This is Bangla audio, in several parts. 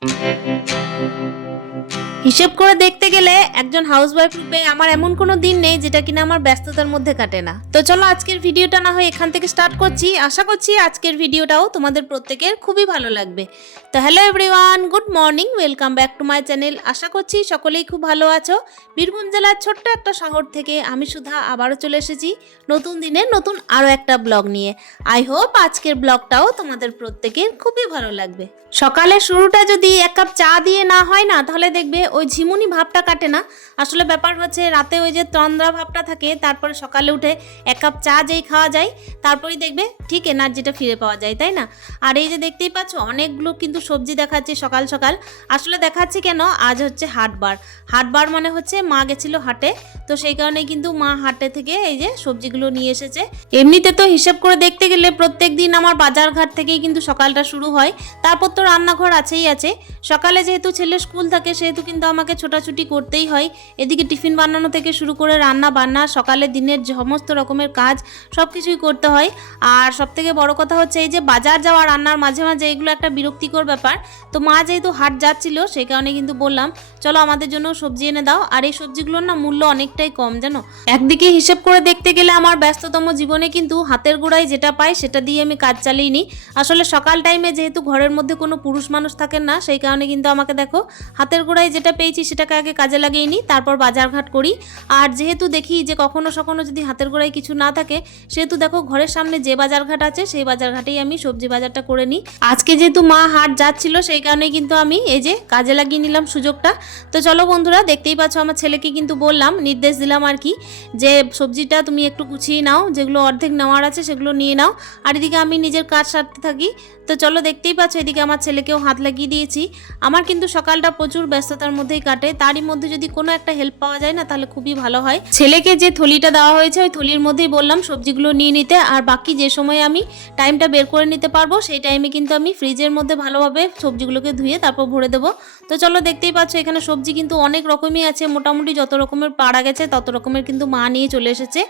Música হিসেব করে দেখতে গেলে একজন হাউসওয়াইফ রূপে আমার এমন কোনো দিন নেই যেটা কিনা আমার ব্যস্ততার মধ্যে কাটে না। তো চলো আজকের ভিডিওটা না হয় এখান থেকে স্টার্ট করছি। আশা করছি আজকের ভিডিওটাও তোমাদের প্রত্যেকের খুবই ভালো লাগবে। তো hello everyone good morning welcome back to my channel আশা করছি সকলেই খুব ভালো আছো। বীরভূম জেলার ছোট্ট একটা শহর থেকে আমি সুধা আবারও চলে এসেছি নতুন দিনে নতুন আরও একটা ব্লগ নিয়ে। আই হোপ আজকের ব্লগটাও তোমাদের প্রত্যেকের খুবই ভালো লাগবে। সকালে শুরুটা যদি এক কাপ চা দিয়ে না হয় না, তাহলে দেখবে ওই ঝিমুনি ভাবটা কাটে না। আসলে ব্যাপার হচ্ছে রাতে ওই যে তন্দ্রা ভাবটা থাকে, তারপরে সকালে উঠে এক কাপ চা যেই খাওয়া যায়, তারপরেই দেখবে ঠিক এনার্জিটা ফিরে পাওয়া যায়, তাই না? আর এই যে দেখতেই পাচ্ছ, অনেকগুলো কিন্তু সবজি দেখাচ্ছে সকাল সকাল। আসলে দেখাচ্ছি কেন? আজ হচ্ছে হাটবার হাটবার মানে হচ্ছে মা গেছিল হাটে, তো সেই কারণে কিন্তু মা হাটে থেকে এই যে সবজিগুলো নিয়ে এসেছে। এমনিতে তো হিসেব করে দেখতে গেলে প্রত্যেক দিন আমার বাজার ঘাট থেকেই কিন্তু সকালটা শুরু হয়, তারপর তো রান্নাঘর আছেই আছে। সকালে যেহেতু ছেলে স্কুল থাকে, সেহেতু কিন্তু আমাকে ছোটাছুটি করতেই হয়। এদিকে টিফিন বানানো থেকে শুরু করে রান্না বান্না, সকালে দিনের সমস্ত রকমের কাজ সব কিছুই করতে হয়। আর সব থেকে বড় কথা হচ্ছে এই যে বাজার যাওয়া, রান্নার মাঝে মাঝে এগুলো একটা বিরক্তিকর ব্যাপার। তো মা যেহেতু হাট যাচ্ছিল, সেই কারণে কিন্তু বললাম, চলো আমাদের জন্য সবজি এনে দাও। আর এই সবজিগুলোর না মূল্য অনেকটাই কম, জানো? একদিকে হিসেব করে দেখতে গেলে আমার ব্যস্ততম জীবনে কিন্তু হাতের গোড়ায় যেটা পাই, সেটা দিয়ে আমি কাজ চালিয়ে নিই। আসলে সকাল টাইমে যেহেতু ঘরের মধ্যে কোনো পুরুষ মানুষ থাকেন না, সেই কারণে কিন্তু আমাকে দেখো হাতের গোড়ায় যেটা পেয়েছি সেটাকে আগে কাজে লাগিয়ে নিই, তারপর বাজারঘাট করি। আর যেহেতু দেখি যে কখনো সখনো যদি হাতের গোড়ায় কিছু না থাকে, সেহেতু দেখো ঘরের সামনে যে বাজারঘাট আছে, সেই বাজারঘাটেই আমি সবজি বাজারটা করে নিই। আজকে যেহেতু মা হাট যাচ্ছিল, সেই কারণেই কিন্তু আমি এই যে কাজে লাগিয়ে নিলাম সুযোগটা। তো চলো বন্ধুরা, দেখতেই পাচ্ছ আমার ছেলেকে কিন্তু বললাম, নির্দেশ দিলাম আর কি, যে সবজিটা তুমি একটু গুছিয়ে নাও, যেগুলো অর্ধেক নেওয়ার আছে সেগুলো নিয়ে নাও। আর এদিকে আমি নিজের কাজ সারতে থাকি। তো চলো দেখতেই পাচ্ছ, এদিকে আমার ছেলেকেও হাত লাগিয়ে দিয়েছি। আমার কিন্তু সকালটা প্রচুর ব্যস্ততার মধ্যেই কাটে। তারই মধ্যে যদি কোনো একটা হেল্প পাওয়া যায় না, তাহলে খুবই ভালো হয়। ছেলেকে যে থলিটা দেওয়া হয়েছে, ওই থলির মধ্যেই বললাম সবজিগুলো নিয়ে নিতে। আর বাকি যে সময় আমি টাইমটা বের করে নিতে পারব, সেই টাইমে কিন্তু আমি ফ্রিজের মধ্যে ভালোভাবে সবজিগুলোকে ধুয়ে তারপর ভরে দেবো। তো চলো দেখতেই পাচ্ছ, এখানে সবজি কিন্তু অনেক রকমই আছে। মোটামুটি যত রকমের পাড়া গেছে, তত রকমের কিন্তু মা নিয়ে চলে এসেছে।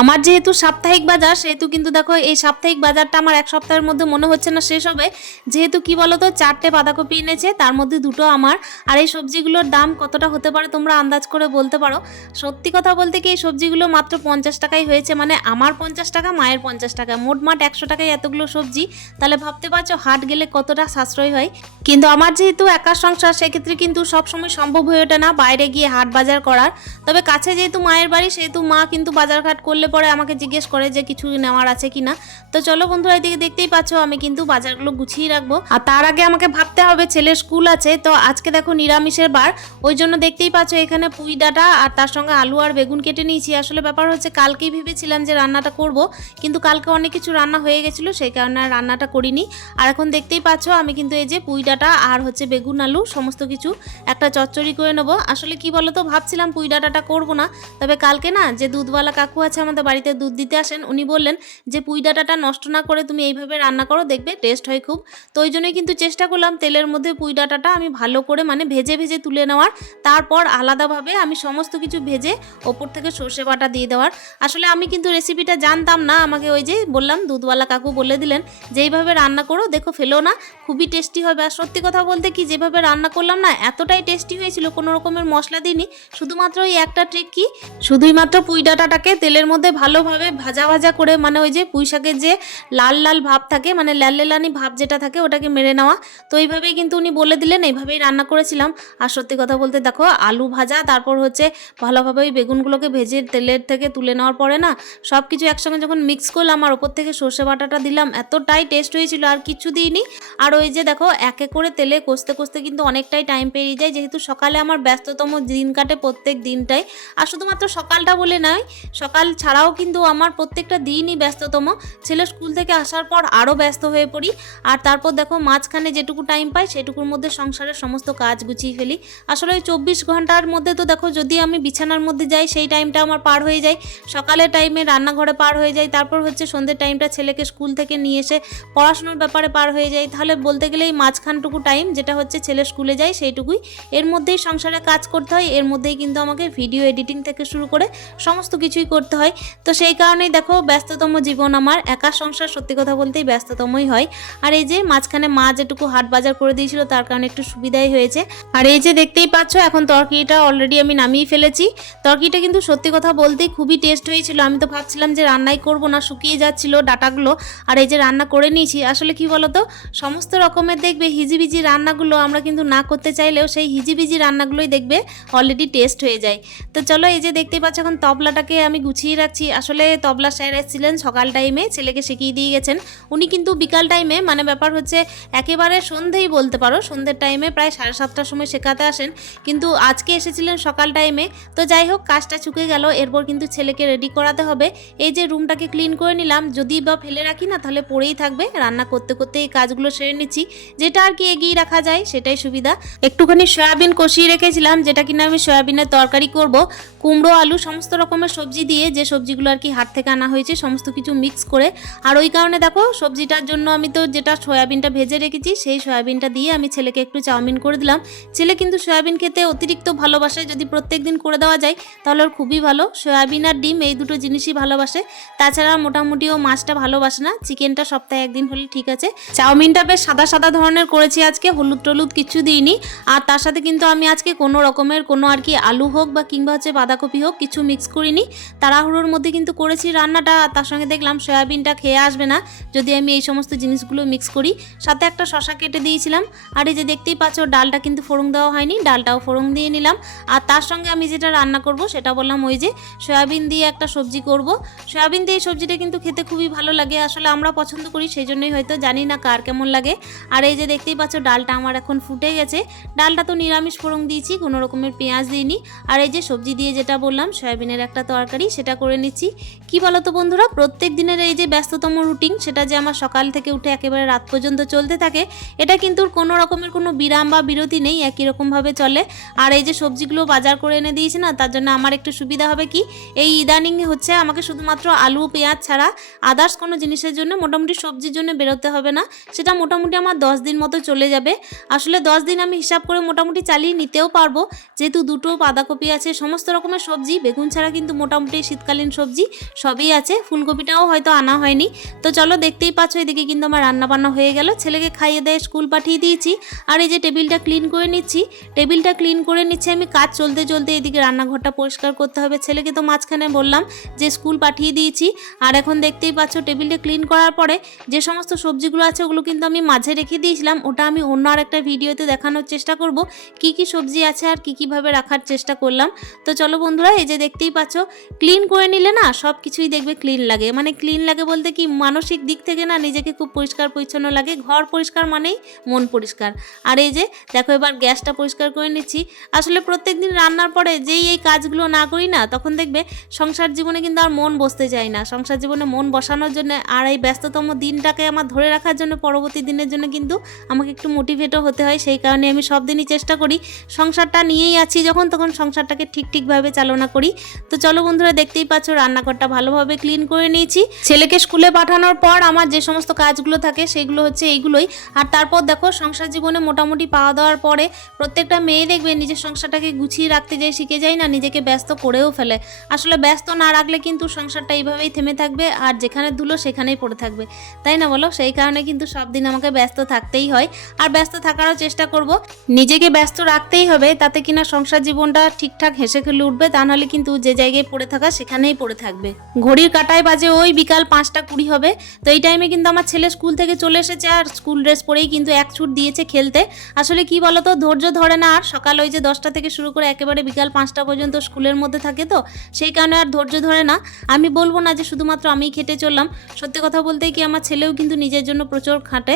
আমার যেহেতু সাপ্তাহিক বাজার, সেহেতু কিন্তু দেখো এই সাপ্তাহিক বাজারটা আমার এক সপ্তাহের মধ্যে মনে হচ্ছে না শেষ হবে। যেহেতু কি বলো তো চারটে বাঁধাকপি এনেছে, তার মধ্যে দুটো আমার। আর এই সবজিগুলোর দাম কতটা হতে পারে তোমরা আন্দাজ করে বলতে পারো। সত্যি কথা বলতে কি এই সবজিগুলো মাত্র পঞ্চাশ টাকাই হয়েছে। মানে আমার পঞ্চাশ টাকা, মায়ের পঞ্চাশ টাকা। মোটমাট একশো টাকায় এতগুলো সবজি। তাহলে ভাবতে পারছ হাট গেলে কতটা সাশ্রয় হয়। কিন্তু আমার যেহেতু একা সংসার, সেক্ষেত্রে কিন্তু সবসময় সম্ভব হয়ে ওঠে না বাইরে গিয়ে হাট বাজার করার। তবে কাছে যেহেতু মায়ের বাড়ি, সেহেতু মা কিন্তু বাজারঘাট করলে পরে আমাকে জিজ্ঞেস করে যে কিছু নেওয়ার আছে কিনা। তো চলো বন্ধুরা, এদিকে দেখতেই পাচ্ছ, আমি কিন্তু বাজারগুলো গুছিয়ে রাখব। আর তার আগে আমাকে ভাবতে হবে, ছেলের স্কুল আছে, তো আজকে দেখো নিরামিষের বার, ওই জন্য দেখতেই পাচ্ছ এখানে পুঁই ডাঁটা আর তার সঙ্গে আলু আর বেগুন কেটে নিয়েছি। আসলে ব্যাপার হচ্ছে কালকেই ভেবেছিলাম যে রান্নাটা করব, কিন্তু কালকে অনেক কিছু রান্না হয়ে গেছিল, সেই কারণে আর রান্নাটা করিনি। আর এখন দেখতেই পাচ্ছ আমি কিন্তু এই যে পুঁই ডাঁটা আর হচ্ছে বেগুন আলু সমস্ত কিছু একটা চচ্চড়ি করে নেব। আসলে কি বলতো, ভাবছিলাম পুঁই ডাঁটাটা করব না, তবে কালকে না যে দুধওয়ালা কাকু আছে আমাদের বাড়িতে দুধ দিতে আসেন, উনি বললেন যে পুঁই ডাঁটাটা নষ্ট না করে তুমি এইভাবে রান্না করো, দেখবে টেস্ট হয় খুব। তো ওই জন্যই কিন্তু চেষ্টা করলাম তেলের মধ্যে পুঁই ডাঁটাটা আমি ভালো করে মানে ভেজে ভেজে তুলে নেওয়ার। তারপর আলাদাভাবে আমি সমস্ত কিছু ভেজে ওপর থেকে সর্ষে বাটা দিয়ে দেওয়ার। আসলে আমি কিন্তু রেসিপিটা জানতাম না, আমাকে ওই যে বললাম, দুধওয়ালা কাকু বলে দিলেন, যে এইভাবে রান্না করো, দেখো ফেলো না, খুবই টেস্টি হবে। আর সত্যি কথা বলতে কি, যেভাবে রান্না করলাম না, এতটাই টেস্টি হয়েছিল, কোনো রকমের মশলা দিইনি। শুধুমাত্র ওই একটা ট্রিক কি শুধুই মাত্র পুঁই ডাঁটাটাকে তেলের মধ্যে ভালোভাবে ভাজা ভাজা করে মানে ওই যে পুঁই শাকের যে লাল লাল ভাব থাকে মানে লালেলানি ভাব যেটা থাকে, ওটাকে মেরে নেওয়া। তো এইভাবেই কিন্তু উনি বলে দিলেন এইভাবেই রান্না করেছিলাম। আর সত্যি কথা বলতে দেখো, আলু ভাজা, তারপর হচ্ছে ভালোভাবে ওই বেগুনগুলোকে ভেজে তেলের থেকে তুলে নেওয়ার পরে না সব কিছু একসঙ্গে যখন মিক্স করলাম আর ওপর থেকে সর্ষে বাটাটা দিলাম, এতটাই টেস্ট হয়েছিল আর কিছু দিইনি। আর ওই যে দেখো, একে করে তেলে কষতে কষতে কিন্তু অনেকটাই টাইম পেরিয়ে যায়, যেহেতু সকালে আমার ব্যস্ততম দিন কাটে প্রত্যেক দিনটাই। আর শুধুমাত্র সকালটা বলে নয়, সকাল ছাড়াও কিন্তু আমার প্রত্যেকটা দিনই ব্যস্ততম। ছেলে স্কুল থেকে আসার পর আরও ব্যস্ত হয়ে পড়ি। আর তারপর দেখো, মাঝখানে যেটুকু টাইম পাই, সেটুকুর মধ্যে সংসারের সমস্ত কাজ গুছিয়ে ফেলি। আসলে ওই চব্বিশ ঘণ্টার মধ্যে তো দেখো যদি আমি বিছানার মধ্যে যাই, সেই টাইমটা আমার পার হয়ে যায়। সকালের টাইমে রান্নাঘরে পার হয়ে যায়, তারপর হচ্ছে সন্ধ্যের টাইমটা ছেলেকে স্কুল থেকে নিয়ে এসে পড়াশোনার ব্যাপারে পার হয়ে যায়। তাহলে বলতে গেলে এই মাঝখানটুকু টাইম যেটা হচ্ছে ছেলে স্কুলে যায়, সেইটুকুই। এর মধ্যেই সংসারে কাজ করতে হয়, এর মধ্যেই কিন্তু আমাকে ভিডিও এডিটিং থেকে শুরু করে সমস্ত কিছুই করতে হয়। তো সেই কারণেই দেখো ব্যস্ততম জীবন আমার, একা সংসার সত্যি কথা বলতেই ব্যস্ততমই হয়। আর এই যে মাঝখানে মা যেটুকু হাট বাজার করে দিয়েছিল, তার কারণে একটু সুবিধাই হয়েছে। আর এই যে দেখতেই পাচ্ছ, এখন তরকারিটা অলরেডি আমি নামিয়ে ফেলেছি। তরকারিটা কিন্তু সত্যি কথা বলতেই খুবই টেস্ট হয়েছিল। আমি তো ভাবছিলাম যে রান্নাই করব না, শুকিয়ে যাচ্ছিল ডাটাগুলো। আর এই যে রান্না করে নিয়েছি, আসলে কি বলতো, সমস্ত রকমের দেখবে হিজিবিজি রান্নাগুলো আমরা কিন্তু না করতে চাইলেও সেই হিজিবিজি রান্নাগুলোই দেখবে অলরেডি টেস্ট হয়ে যায়। তো চলো এই যে দেখতেই পাচ্ছ, এখন তবলাটাকে আমি গুছিয়ে রাখছি। আসলে তবলা স্যার এসেছিলেন সকাল টাইমে ছেলেকে শিখিয়ে দিয়ে গেছেন। উনি কিন্তু বিকাল টাইমে মানে ব্যাপার হচ্ছে একেবারে সন্ধেই বলতে পারো, সন্ধ্যের টাইমে প্রায় সাড়ে সাতটার সময় শেখাতে আসেন, কিন্তু আজকে এসেছিলেন সকাল টাইমে তো যাই হোক, কাজটা চুকে গেল, এরপর কিন্তু ছেলেকে রেডি করাতে হবে। এই যে রুমটাকে ক্লিন করে নিলাম, যদি বা ফেলে রাখি না, তাহলে পড়েই থাকবে। রান্না করতে করতে এই কাজগুলো সেরে নিচ্ছি। যেটা আর কি এগিয়ে রাখা যায়, সেটাই সুবিধা। একটুখানি সয়াবিন কষিয়ে রেখেছিলাম, যেটা কিনা আমি সয়াবিনের তরকারি করব। কুমড়ো, আলু, সমস্ত রকমের সবজি দিয়ে যে সবজিগুলো আর কি হাট থেকে আনা হয়েছে, সমস্ত কিছু মিক্স করে। আর ওই কারণে দেখো, সবজিটার জন্য আমি তো যেটা সয়াবিনটা ভেজে রেখেছি, সেই সয়াবিনটা দিয়ে আমি ছেলেকে একটু চাউমিন করে দিলাম। ছেলে কিন্তু সয়াবিন খেতে অতিরিক্ত ভালোবাসে। যদি প্রত্যেক দিন করে দেওয়া যায়, তাহলে ওর খুবই ভালো। সয়াবিন আর ডিম এই দুটো জিনিসই ভালোবাসে। তাছাড়া মোটামুটি ও মাছটা ভালোবাসে না। চিকেনটা সপ্তাহে একদিন হলে ঠিক আছে। চাউমিনটা বেশ সাদা সাদা ধরনের করেছি আজকে। হলুদ টলুদ কিছু দিইনি। আর তার সাথে কিন্তু আমি আজকে কোনো রকমের কোনো আর কি আলু হোক বা কিংবা হচ্ছে বাঁধাকপি হোক কিছু মিক্স করিনি। তাড়াহুড়োর মধ্যে কিন্তু করেছি রান্নাটা। তার সঙ্গে দেখলাম সয়াবিনটা খেয়ে আসবে না। যদি আমি এই সমস্ত জিনিসগুলো মিক্স করি, সাথে একটা শশা কেটে দিয়েছিলাম। আর এই যে দেখতেই পাচ্ছ ডালটা কিন্তু ফোড়ন দেওয়া হয়নি, ডালটাও ফোড়ন দিয়ে নিলাম। আর তার সঙ্গে আমি যেটা রান্না করব, সেটা বললাম ওই যে সয়াবিন দিয়ে একটা সবজি করব। সয়াবিন দিয়ে সবজিটা কিন্তু খেতে খুবই ভালো লাগে, আসলে আমরা পছন্দ করি, সেই জন্যই হয়তো জানি না কার কেমন লাগে। আর এই যে দেখতেই পাচ্ছ, ডালটা আমার এখন ফুটে গেছে। ডালটা তো নিরামিষ ফোড়ন দিয়েছি, কোনো রকমের পেঁয়াজ দিইনি। আর এই যে সবজি দিয়ে যেটা বললাম, সয়াবিনের একটা তরকারি, সেটা করে নিচ্ছি। কি বলো তো বন্ধুরা, প্রত্যেক দিনের এই যে ব্যস্ততম রুটিন, সেটা যে আমার সকাল থেকে উঠে একেবারে রাত পর্যন্ত চলতে থাকে, এটা কিন্তু কোনো রকমের কোনো বিরাম বা বিরতি নেই, একই রকমভাবে চলে। আর এই যে সবজিগুলো বাজার করে এনে দিয়েছে না, তার জন্য আমার একটু সুবিধা হবে কি? এই ইদানিং হচ্ছে আমাকে শুধুমাত্র আলু, পেঁয়াজ ছাড়া আদার্স কোনো জিনিসের জন্য মোটামুটি সবজির জন্য বেরোতে হবে না। সেটা মোটামুটি আমার দশ দিন মতো চলে যাবে। আসলে দশ দিন আমি হিসাব করে মোটামুটি চালিয়ে নিতেও পারব। যেহেতু দুটো বাঁধাকপি আছে, সমস্ত রকমের সবজি, বেগুন ছাড়া কিন্তু মোটামুটি শীতকালীন সবজি সবই আছে। ফুলকপিটাও হয়তো আনা হয়নি। তো চলো দেখতেই পাচ্ছ, এদিকে কিন্তু আমার রান্না বান্না হয়ে গেল। ছেলেকে খাইয়ে দিয়ে স্কুল পাঠিয়ে দিয়েছি। আর এই যে টেবিলটা ক্লিন করে নিচ্ছি। টেবিলটা ক্লিন করে নিচ্ছি। আমি কাজ চলতে চলতে এদিকে রান্নাঘরটা পরিষ্কার করতে হবে। ছেলেকে তো মাঝখানে বললাম যে স্কুল পাঠিয়ে দিয়েছি। আর এখন দেখতেই পাচ্ছ টেবিলটা ক্লিন করার পরে যে সমস্ত সবজিগুলো আছে ওগুলো কিন্তু আমি মাঝে রেখে দিয়েছিলাম। ওটা আমি অন্য আর একটা ভিডিওতে দেখানোর চেষ্টা করব। কি কি সবজি আছে আর কি কীভাবে রাখার চেষ্টা করলাম। তো চলো বন্ধুরা, এই যে দেখতেই পাচ্ছ, ক্লিন করে নিলে না সব কিছুই দেখবে ক্লিন লাগে। মানে ক্লিন লাগে বলতে কি, মানসিক দিক থেকে না নিজেকে খুব পরিষ্কার পরিচ্ছন্ন লাগে। ঘর পরিষ্কার মানেই মন পরিষ্কার। আর এই যে দেখো এবার গ্যাসটা পরিষ্কার করে নিচ্ছি। আসলে প্রত্যেক দিন রান্নার পরে যেই এই কাজগুলো না করি না, তখন দেখবে সংসার জীবনে কিন্তু আর মন বসতে চায় না। সংসার জীবনে মন বসানোর জন্য আর এই ব্যস্ততম দিনটাকে আমার ধরে রাখার জন্য, পরবর্তী দিনের জন্য কিন্তু আমাকে একটু মোটিভেটও হতে হয়। সেই কারণে আমি সব দিনই চেষ্টা করি সংসারটা নিয়েই আছি যখন, তখন সংসারটাকে ঠিক ঠিকভাবে চালনা করি। তো চলো বন্ধুরা, দেখতেই পাচ্ছ রান্নাঘরটা ভালোভাবে ক্লিন করে নিয়েছি। ছেলেকে স্কুলে পাঠানোর পর আমার যে সমস্ত কাজগুলো থাকে, সেগুলো হচ্ছে এইগুলোই। আর তারপর দেখো সংসার জীবনে মোটামুটি পাওয়া দেওয়ার পরে প্রত্যেকটা মেয়ে দেখবে নিজের সংসারটাকে গুছিয়ে রাখতে যায়, শিখে যায় না, নিজেকে ব্যস্ত করেও ফেলে। আসলে ব্যস্ত না রাখলে কিন্তু সংসারটা এইভাবেই থেমে থাকবে, আর যেখানে ধুলো সেখানেই পড়ে থাকবে। তাই না বলো? সেই কারণে কিন্তু সব দিন আমাকে ব্যস্ত থাকতেই হয়। আর ব্যস্ত থাকারও চেষ্টা করব। নিজেকে ব্যস্ত রাখতেই হবে, তাতে কিনা সংসার জীবনটা ঠিকঠাক হেসে খেলে উঠবে, তা নাহলে কিন্তু যে জায়গায় পড়ে থাকা সেখানেই পড়ে থাকবে। ঘড়ির কাটায় বাজে ওই বিকাল পাঁচটা কুড়ি হবে, তো এই টাইমে কিন্তু আমার ছেলে স্কুল থেকে চলে এসেছে, আর স্কুল ড্রেস পরেই কিন্তু এক ছুট দিয়েছে খেলতে। আসলে কি বলতো, ধৈর্য ধরে না, আর সকাল ওই যে দশটা থেকে শুরু করে একেবারে বিকাল পাঁচটা পর্যন্ত স্কুলের মধ্যে থাকে তো, সেই কারণে আর ধৈর্য ধরে না। আমি বলব না যে শুধুমাত্র আমিই খেটে চললাম। সত্যি কথা বলতেই কি আমার ছেলেও কিন্তু নিজের জন্য প্রচুর খাটে।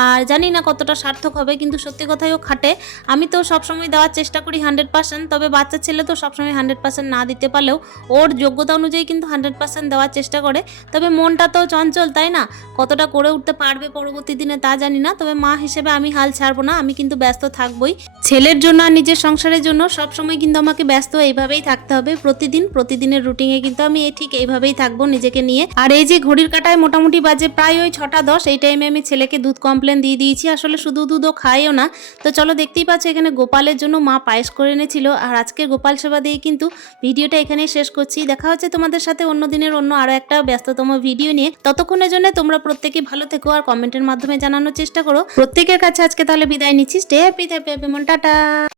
আর জানি না কতটা সার্থক হবে, কিন্তু সত্যি কথাই ও খাটে। আমি তো সবসময় দেওয়ার চেষ্টা করি হান্ড্রেড পার্সেন্ট, তবে বাচ্চা ছেলে তো সবসময় হান্ড্রেড পার্সেন্ট না দিতে পারলেও ওর যোগ্যতা অনুযায়ী কিন্তু হান্ড্রেড পার্সেন্ট দেওয়ার চেষ্টা করে। তবে মনটা তো চঞ্চল, তাই না? কতটা করে উঠতে পারবে পরবর্তী দিনে তা জানি না, তবে মা হিসেবে আমি হাল ছাড়বো না, আমি কিন্তু ব্যস্ত থাকবই। ছেলের জন্য আর নিজের সংসারের জন্য সব সময় কিন্তু আমাকে ব্যস্ত এইভাবেই থাকতে হবে। প্রতিদিন, প্রতিদিনের রুটিনে কিন্তু আমি ঠিক এইভাবেই থাকব নিজেকে নিয়ে। আর এই যে ঘড়ির কাটায় মোটামুটি বাজে প্রায় ওই ছটা দশ, এই টাইমে আমি ছেলেকে দুধ কমপ্লেন দিয়ে দিয়েছি। আসলে শুধু দুধও খাইও না। তো চলো দেখতেই পাচ্ছ এখানে গোপালের জন্য মা পায়েস করে এনেছিল। আর আজকের গোপাল সেবা দিয়ে কিন্তু ভিডিওটা এখানেই শেষ করছি। দেখা হচ্ছে তোমাদের সাথে অন্য দিনের অন্য আরও একটা ব্যস্ততম ভিডিও নিয়ে। ততক্ষণের জন্য তোমরা প্রত্যেকে ভালো থেকো আর কমেন্টের মাধ্যমে জানানোর চেষ্টা করো। প্রত্যেকের কাছে আজকে তাহলে বিদায় নিচ্ছি। Stay happy happy tata